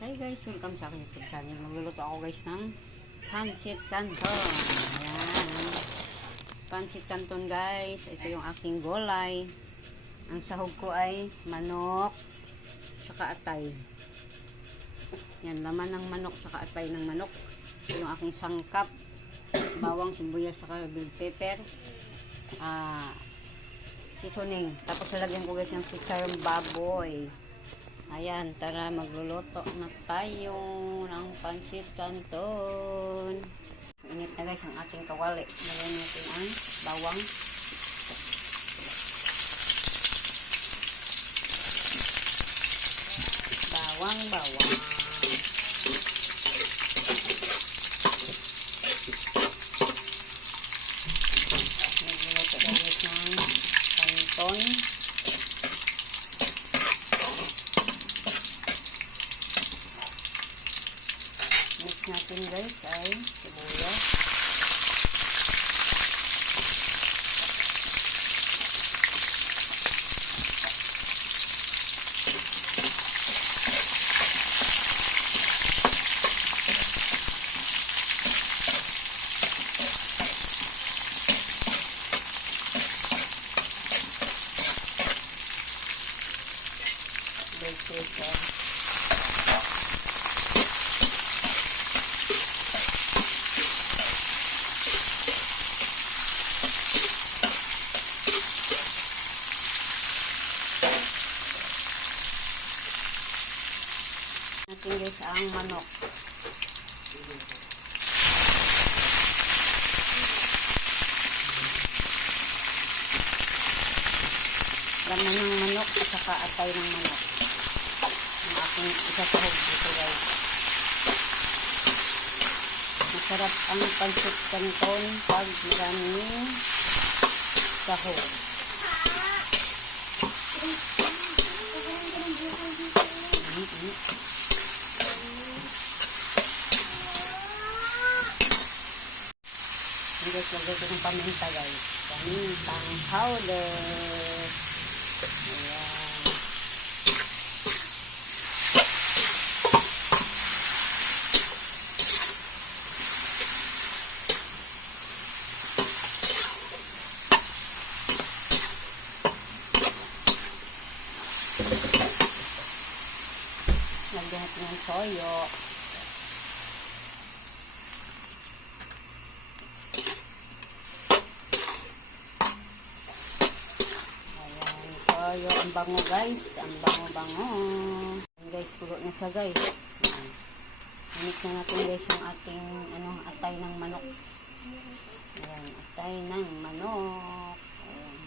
Hi guys, welcome sa aking YouTube channel. Magluluto ako guys ng pancit canton. Ayan. Pancit canton guys. Ito yung aking gulay. Ang sahog ko ay manok tsaka atay. Yan, laman ng manok tsaka atay ng manok. Ito yung aking sangkap. Bawang, sibuyas, saka bell pepper. Seasoning. Tapos lalagyan ko guys ng sitarum baboy. Ayan, tara magluluto na tayo ng pancit canton. Init na guys ang ating kawali. Lagyan natin ang bawang. Bawang. Nagluluto na guys ng canton. Mix natin guys ay sibuyas, bell pepper, natin guys ang manok. Laman ng manok at saka atay ng manok. Ang aking isasahog dito guys. Masarap ang pancit canton pag maraming sahog. Guys, lagay ko ng paminta guys. Pamintang powder. Ayan. Lagyan natin ng toyo. Toyo, ang bango guys. Ang bango. Guys, pulo na siya guys. Mix na natin guys yung ating atay ng manok. Ayan, atay ng manok. Ayan.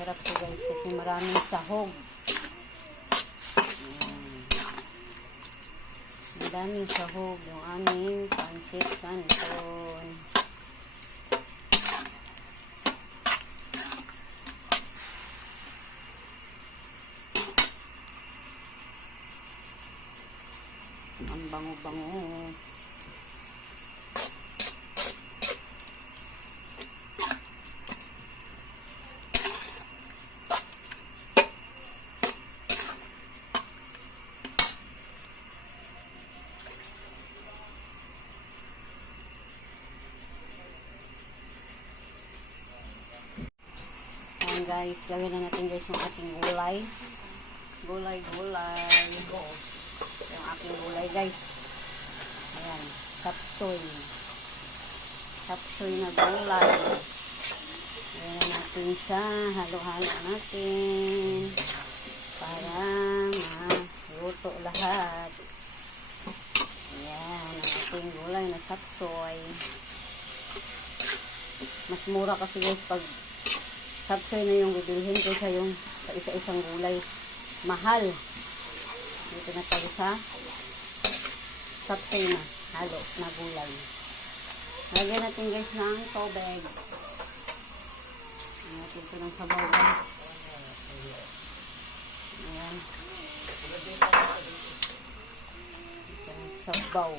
Sarap to guys kasi maraming sahog. Madaming sahog yung aming pancit canton. Ang bango-bango. Ayan guys, lagyan na natin guys yung ating gulay. Gulay. Yung aking gulay guys. Ayan, chapsoy na gulay. Ayan na natin siya. Halo-halo natin para maluto lahat. Ayan, ang ating gulay na chapsoy. Mas mura kasi guys pag chapsoy na yung bibilhin kaysa yung sa isa-isang gulay. Mahal. Dito na tayo sa chapsoy na halo na gulay. Lagyan natin guys ng tubig. Lagyan natin ito ng sabaw guys. Ayan. Ito ng sabaw.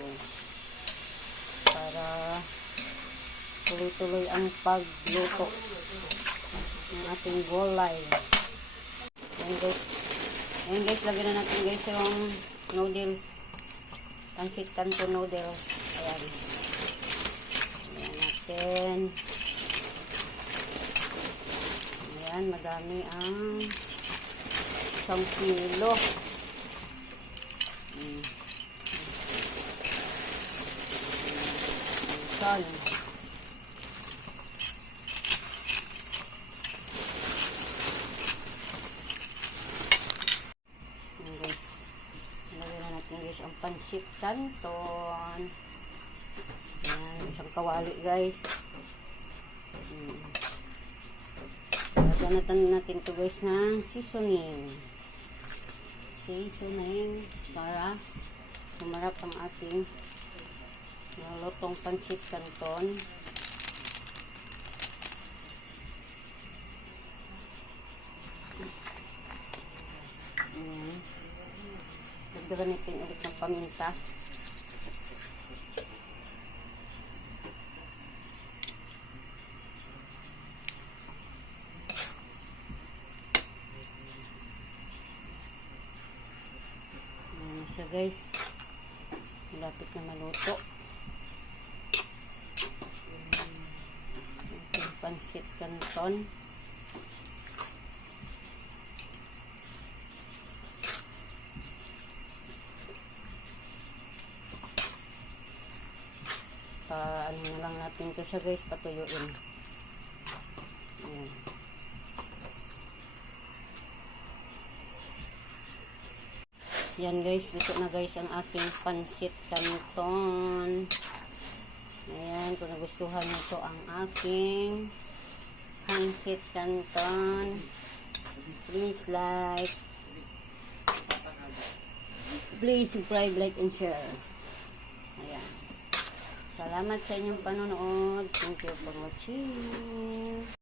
Para tuloy-tuloy ang pagluto ng ating gulay. Ayan guys, lagyan na natin guys yung noodles. Pansit Canton noodles. Ayan. Ayan natin. Ayan, madami ang 1 kilo. Son. Ayan guys. Nalagyan na natin guys ang pansit canton. Ayan, isang kawali guys. Lagyan natin ito guys ng seasoning. Seasoning para sumarap ang ating nalutong pansit canton. Dagdagan natin ulit ng paminta. Ayan siya guys. Malapit na maluto. Ating pansit canton. Ano na lang natin kasi guys, patuyuin. Ayan. Yan guys, dito na guys ang aking pansit canton. Ayan, kung nagustuhan nyo to ang aking pansit canton, please like, please subscribe, like, and share. Ayan. Salamat sa inyong panonood. Thank you for watching.